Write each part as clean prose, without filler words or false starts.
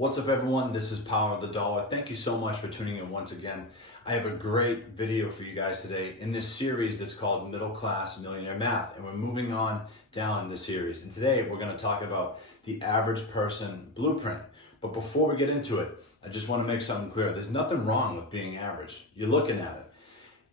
What's up everyone, this is Power of the Dollar. Thank you so much for tuning in once again. I have a great video for you guys today in this series that's called Middle Class Millionaire Math, and we're moving on down the series. And today we're going to talk about the average person blueprint. But before we get into it, I just want to make something clear. There's nothing wrong with being average. You're looking at it.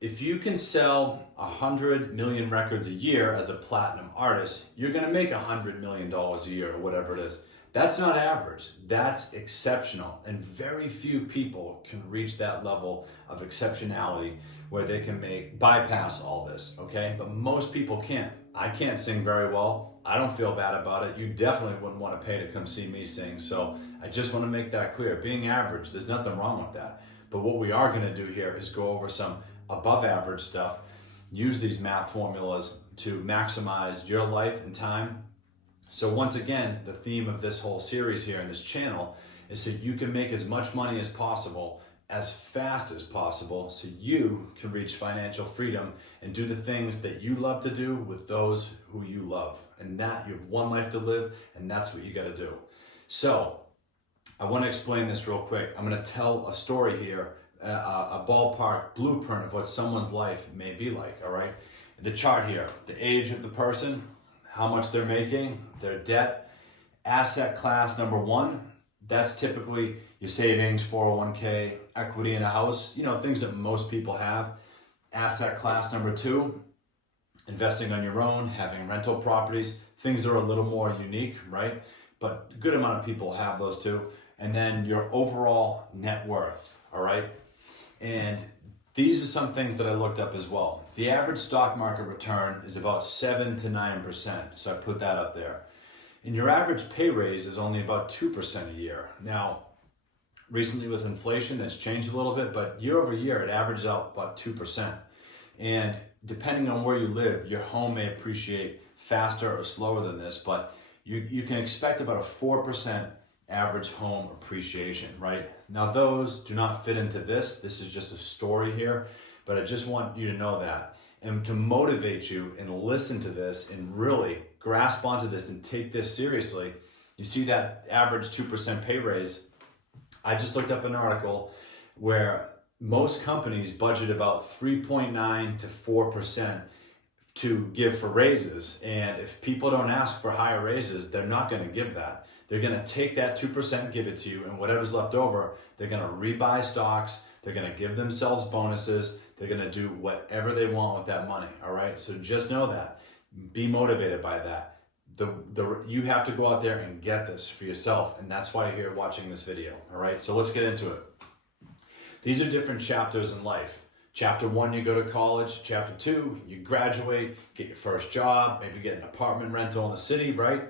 If you can sell 100 million records a year as a platinum artist, you're going to make $100 million a year or whatever it is. That's not average, that's exceptional. And very few people can reach that level of exceptionality where they can bypass all this, okay? But most people can't. I can't sing very well. I don't feel bad about it. You definitely wouldn't want to pay to come see me sing. So I just want to make that clear. Being average, there's nothing wrong with that. But what we are going to do here is go over some above average stuff, use these math formulas to maximize your life and time. So once again, the theme of this whole series here in this channel is so you can make as much money as possible, as fast as possible, so you can reach financial freedom and do the things that you love to do with those who you love. And that you have one life to live, and that's what you got to do. So I want to explain this real quick. I'm going to tell a story here, a ballpark blueprint of what someone's life may be like, all right? The chart here, the age of the person, how much they're making, their debt, asset class number one, that's typically your savings, 401k, equity in a house, things that most people have. Asset class number two, investing on your own, having rental properties, things that are a little more unique, right? But a good amount of people have those too. And then your overall net worth, all right? And these are some things that I looked up as well. The average stock market return is about 7 to 9%, so I put that up there. And your average pay raise is only about 2% a year. Now, recently with inflation, that's changed a little bit, but year over year, it averages out about 2%. And depending on where you live, your home may appreciate faster or slower than this, but you can expect about a 4% average home appreciation, right? Now those do not fit into this. This is just a story here, but I just want you to know that. And to motivate you and listen to this and really grasp onto this and take this seriously, you see that average 2% pay raise. I just looked up an article where most companies budget about 3.9 to 4% to give for raises. And if people don't ask for higher raises, they're not going to give that. They're going to take that 2%, give it to you, and whatever's left over, they're going to rebuy stocks, they're going to give themselves bonuses, they're going to do whatever they want with that money, all right? So just know that. Be motivated by that. You have to go out there and get this for yourself, and that's why you're here watching this video, all right? So let's get into it. These are different chapters in life. Chapter 1, you go to college. Chapter 2, you graduate, get your first job, maybe get an apartment rental in the city, right?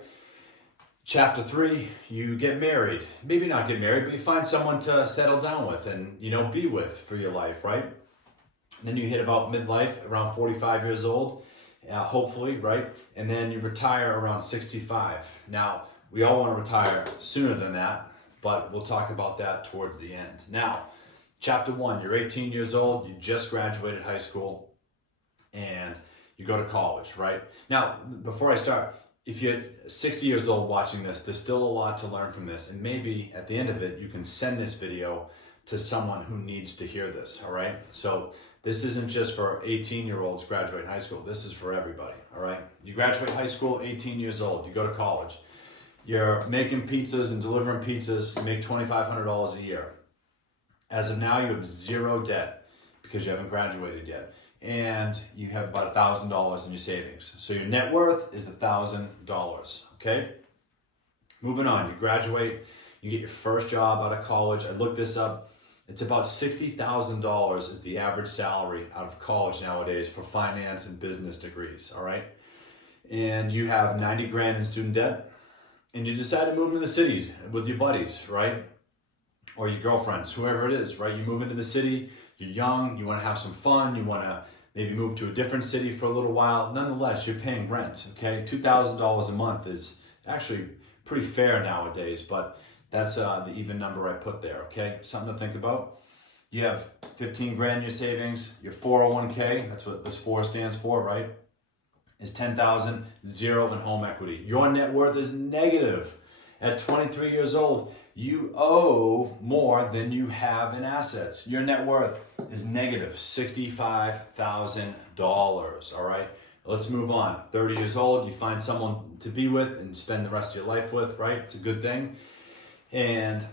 Chapter 3, you get married. Maybe not get married, but you find someone to settle down with and, be with for your life, right? And then you hit about midlife, around 45 years old, hopefully, right? And then you retire around 65. Now, we all want to retire sooner than that, but we'll talk about that towards the end. Now, Chapter 1, you're 18 years old, you just graduated high school, and you go to college, right? Now, before I start, if you're 60 years old watching this, there's still a lot to learn from this. And maybe at the end of it, you can send this video to someone who needs to hear this, all right? So this isn't just for 18-year-olds graduating high school. This is for everybody, all right? You graduate high school, 18 years old. You go to college. You're making pizzas and delivering pizzas. You make $2,500 a year. As of now, you have zero debt because you haven't graduated yet. And you have about $1,000 in your savings. So your net worth is $1,000, okay? Moving on, you graduate, you get your first job out of college. I looked this up. It's about $60,000 is the average salary out of college nowadays for finance and business degrees, all right? And you have 90 grand in student debt, and you decide to move to the cities with your buddies, right? Or your girlfriends, whoever it is, right? You move into the city, you're young, you want to have some fun, you want to maybe move to a different city for a little while. Nonetheless, you're paying rent, okay? $2,000 a month is actually pretty fair nowadays, but that's the even number I put there, okay? Something to think about. You have 15 grand in your savings, your 401k, that's what this 4 stands for, right? Is 10,000, zero in home equity. Your net worth is negative. At 23 years old, you owe more than you have in assets. Your net worth is negative $65,000, all right? Let's move on. 30 years old, you find someone to be with and spend the rest of your life with, right? It's a good thing. And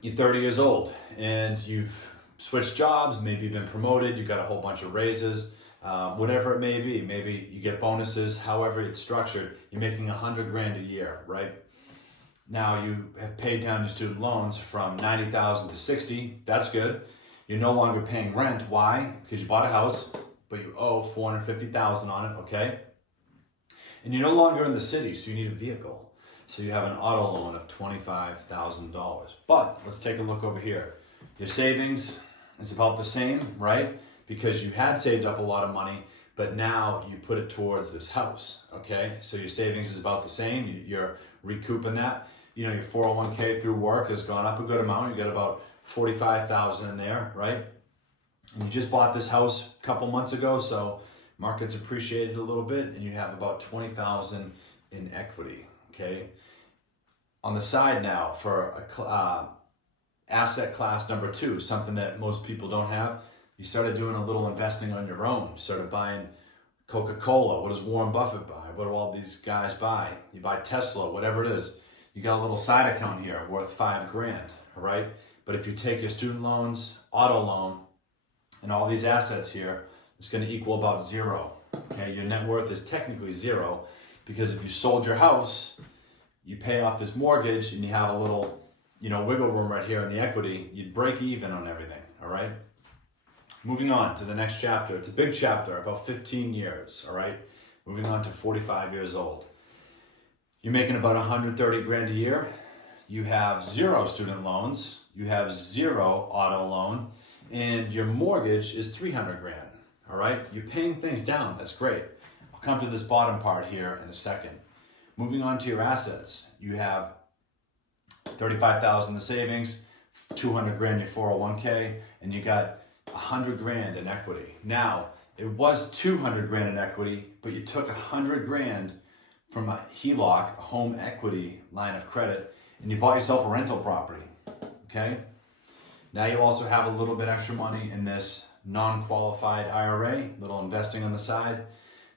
you're 30 years old and you've switched jobs, maybe you've been promoted, you got a whole bunch of raises, whatever it may be. Maybe you get bonuses, however it's structured. You're making $100,000 a year, right? Now you have paid down your student loans from $90,000 to $60,000. That's good. You're no longer paying rent. Why? Because you bought a house, but you owe $450,000 on it, okay? And you're no longer in the city, so you need a vehicle. So you have an auto loan of $25,000. But let's take a look over here. Your savings is about the same, right? Because you had saved up a lot of money, but now you put it towards this house, okay? So your savings is about the same. You're recouping that. You know, your 401k through work has gone up a good amount. You got about $45,000 in there, right? And you just bought this house a couple months ago, so market's appreciated a little bit, and you have about $20,000 in equity, okay? On the side now, for a asset class number 2, something that most people don't have, you started doing a little investing on your own. You started buying Coca-Cola. What does Warren Buffett buy? What do all these guys buy? You buy Tesla, whatever it is. You got a little side account here worth $5,000, all right? But if you take your student loans, auto loan, and all these assets here, it's going to equal about 0. Okay, your net worth is technically 0 because if you sold your house, you pay off this mortgage, and you have a little, wiggle room right here in the equity. You'd break even on everything. All right. Moving on to the next chapter. It's a big chapter, about 15 years. All right. Moving on to 45 years old. You're making about $130,000 a year. You have 0 student loans. You have 0 auto loan. And your mortgage is $300,000, all right? You're paying things down, that's great. I'll come to this bottom part here in a second. Moving on to your assets, you have $35,000 in savings, $200,000 in your 401k, and you got $100,000 in equity. Now, it was $200,000 in equity, but you took $100,000 from a HELOC, a home equity line of credit, and you bought yourself a rental property, okay? Now you also have a little bit extra money in this non-qualified IRA, little investing on the side.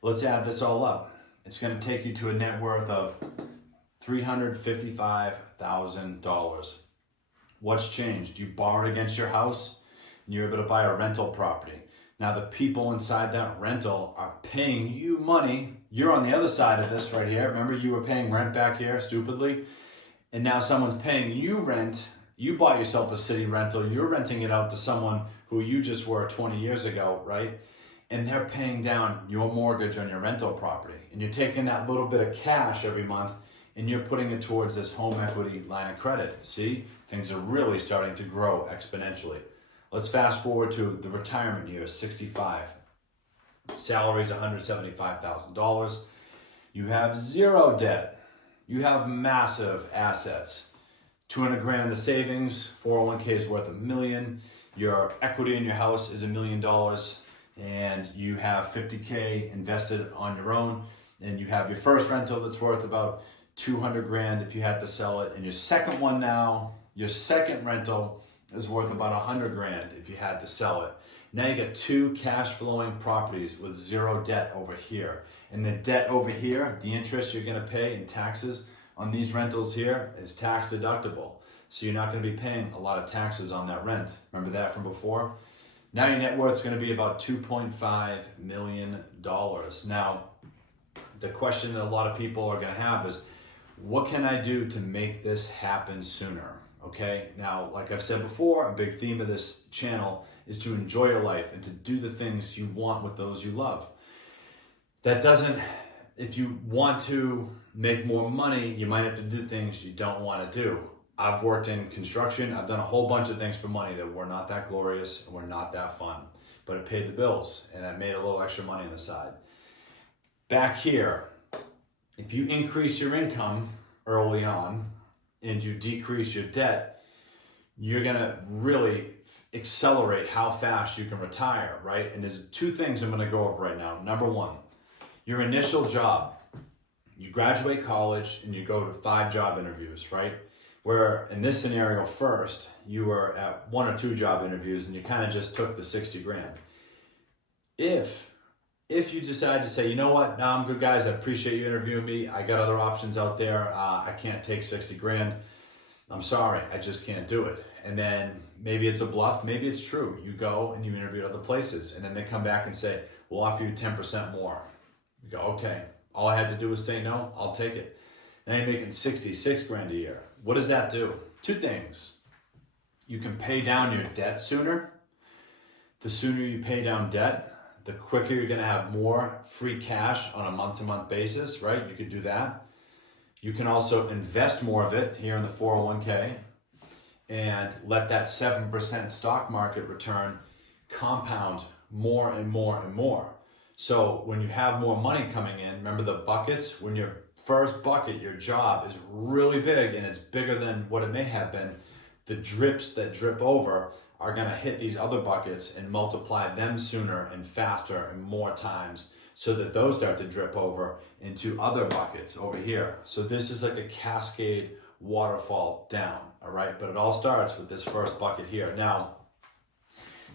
Let's add this all up. It's going to take you to a net worth of $355,000. What's changed? You borrowed against your house and you're able to buy a rental property. Now the people inside that rental are paying you money. You're on the other side of this right here. Remember, you were paying rent back here stupidly, and now someone's paying you rent. You bought yourself a city rental, you're renting it out to someone who you just were 20 years ago, right? And they're paying down your mortgage on your rental property. And you're taking that little bit of cash every month and you're putting it towards this home equity line of credit. See, things are really starting to grow exponentially. Let's fast forward to the retirement years, 65. Salary is $175,000. You have 0 debt. You have massive assets. $200,000 in the savings, 401k is worth $1 million. Your equity in your house is $1 million, and you have $50,000 invested on your own. And you have your first rental that's worth about $200,000 if you had to sell it. And your second one now, your second rental is worth about $100,000 if you had to sell it. Now you get 2 cash flowing properties with 0 debt over here. And the debt over here, the interest you're going to pay in taxes on these rentals here is tax deductible. So you're not going to be paying a lot of taxes on that rent. Remember that from before? Now your net worth is going to be about $2.5 million. Now, the question that a lot of people are going to have is, what can I do to make this happen sooner? Okay, now, like I've said before, a big theme of this channel is to enjoy your life and to do the things you want with those you love. That doesn't, if you want to make more money, you might have to do things you don't want to do. I've worked in construction. I've done a whole bunch of things for money that were not that glorious and were not that fun, but it paid the bills and I made a little extra money on the side. Back here, if you increase your income early on and you decrease your debt, you're gonna really accelerate how fast you can retire, right? And there's 2 things I'm gonna go over right now. Number 1, your initial job. You graduate college and you go to 5 job interviews, right? Where in this scenario first, you were at 1 or 2 job interviews and you kind of just took the 60 grand. If you decide to say, you know what, nah, I'm good guys, I appreciate you interviewing me, I got other options out there, I can't take 60 grand, I'm sorry, I just can't do it. And then maybe it's a bluff, maybe it's true. You go and you interview at other places and then they come back and say, we'll offer you 10% more. You go, okay, all I had to do was say no, I'll take it. Now you're making 66 grand a year. What does that do? 2 things. You can pay down your debt sooner. The sooner you pay down debt, the quicker you're gonna have more free cash on a month-to-month basis, right? You could do that. You can also invest more of it here in the 401k and let that 7% stock market return compound more and more and more. So when you have more money coming in, remember the buckets? When your first bucket, your job is really big and it's bigger than what it may have been, the drips that drip over are gonna hit these other buckets and multiply them sooner and faster and more times so that those start to drip over into other buckets over here. So this is like a cascade waterfall down, all right? But it all starts with this first bucket here. Now,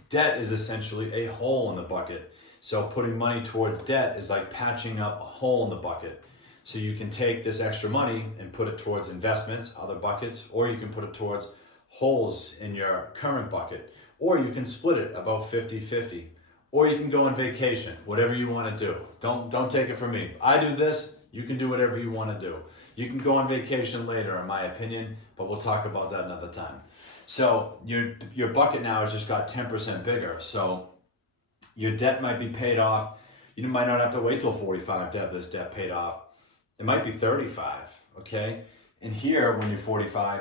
debt is essentially a hole in the bucket. So putting money towards debt is like patching up a hole in the bucket. So you can take this extra money and put it towards investments, other buckets, or you can put it towards holes in your current bucket, or you can split it about 50-50, or you can go on vacation, whatever you want to do. Don't take it from me. I do this, you can do whatever you want to do. You can go on vacation later, in my opinion, but we'll talk about that another time. So your bucket now has just got 10% bigger. So your debt might be paid off. You might not have to wait till 45 to have this debt paid off. It might be 35, okay? And here, when you're 45,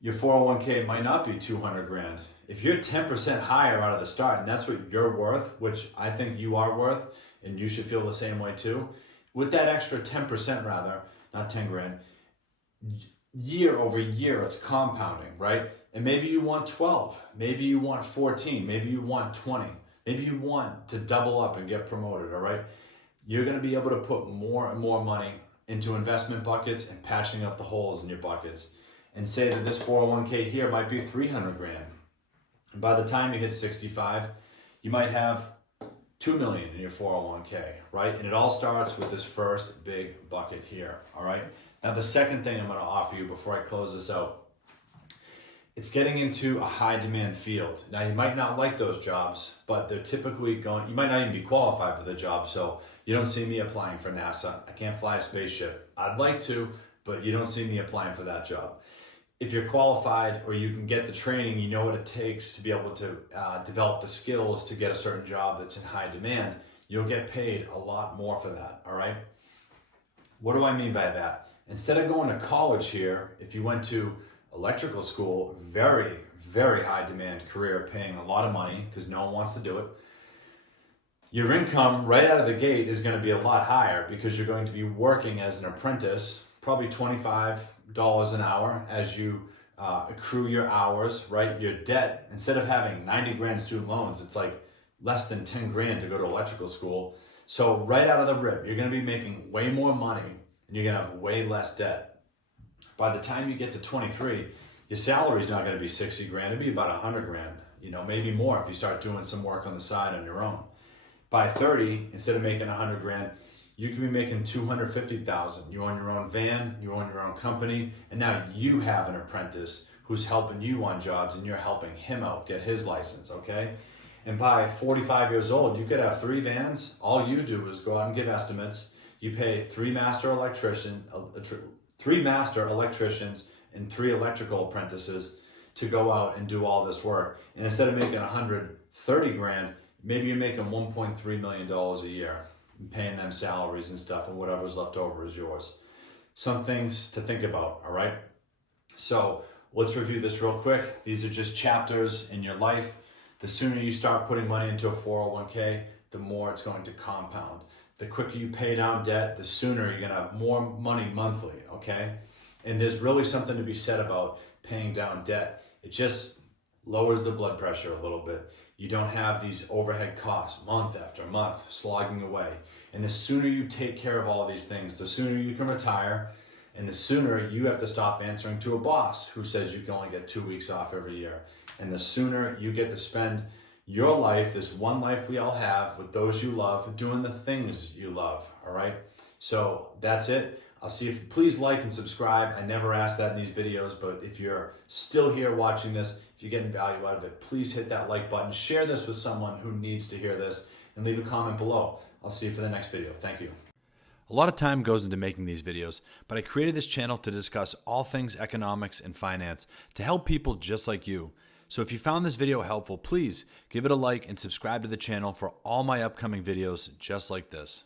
your 401k might not be 200 grand. If you're 10% higher out of the start, and that's what you're worth, which I think you are worth, and you should feel the same way too, with that extra 10% rather, not 10 grand, year over year, it's compounding, right? And maybe you want 12, maybe you want 14, maybe you want 20, maybe you want to double up and get promoted, all right? You're gonna be able to put more and more money into investment buckets and patching up the holes in your buckets. And say that this 401k here might be 300 grand. And by the time you hit 65, you might have 2 million in your 401k, right? And it all starts with this first big bucket here, all right? Now the second thing I'm gonna offer you before I close this out, it's getting into a high demand field. Now you might not like those jobs, but they're typically you might not even be qualified for the job, so you don't see me applying for NASA. I can't fly a spaceship. I'd like to, but you don't see me applying for that job. If you're qualified or you can get the training, you know what it takes to be able to develop the skills to get a certain job that's in high demand, you'll get paid a lot more for that, all right? What do I mean by that? Instead of going to college here, if you went to electrical school, very, very high demand career, paying a lot of money because no one wants to do it, your income right out of the gate is going to be a lot higher because you're going to be working as an apprentice, probably $25 an hour as you accrue your hours, right? Your debt, instead of having 90 grand student loans, it's like less than 10 grand to go to electrical school. So right out of the rip, you're gonna be making way more money and you're gonna have way less debt. By the time you get to 23, your salary is not gonna be 60 grand, it'll be about 100 grand, maybe more if you start doing some work on the side on your own. By 30, instead of making 100 grand, you can be making 250,000. You own your own van, you own your own company, and now you have an apprentice who's helping you on jobs and you're helping him out get his license, okay? And by 45 years old, you could have 3 vans. All you do is go out and give estimates. You pay 3 master electricians and 3 electrical apprentices to go out and do all this work. And instead of making 130 grand, maybe you're making $1.3 million a year. Paying them salaries and stuff, and whatever's left over is yours. Some things to think about, all right? So let's review this real quick. These are just chapters in your life. The sooner you start putting money into a 401k, the more it's going to compound. The quicker you pay down debt, the sooner you're gonna have more money monthly, okay? And there's really something to be said about paying down debt. It just lowers the blood pressure a little bit. You don't have these overhead costs month after month slogging away. And the sooner you take care of all these things, the sooner you can retire, and the sooner you have to stop answering to a boss who says you can only get 2 weeks off every year. And the sooner you get to spend your life, this one life we all have, with those you love, doing the things you love, all right? So that's it. I'll see if, please like and subscribe. I never ask that in these videos, but if you're still here watching this, if you're getting value out of it, please hit that like button. Share this with someone who needs to hear this, and leave a comment below. I'll see you for the next video. Thank you. A lot of time goes into making these videos, but I created this channel to discuss all things economics and finance to help people just like you. So if you found this video helpful, please give it a like and subscribe to the channel for all my upcoming videos just like this.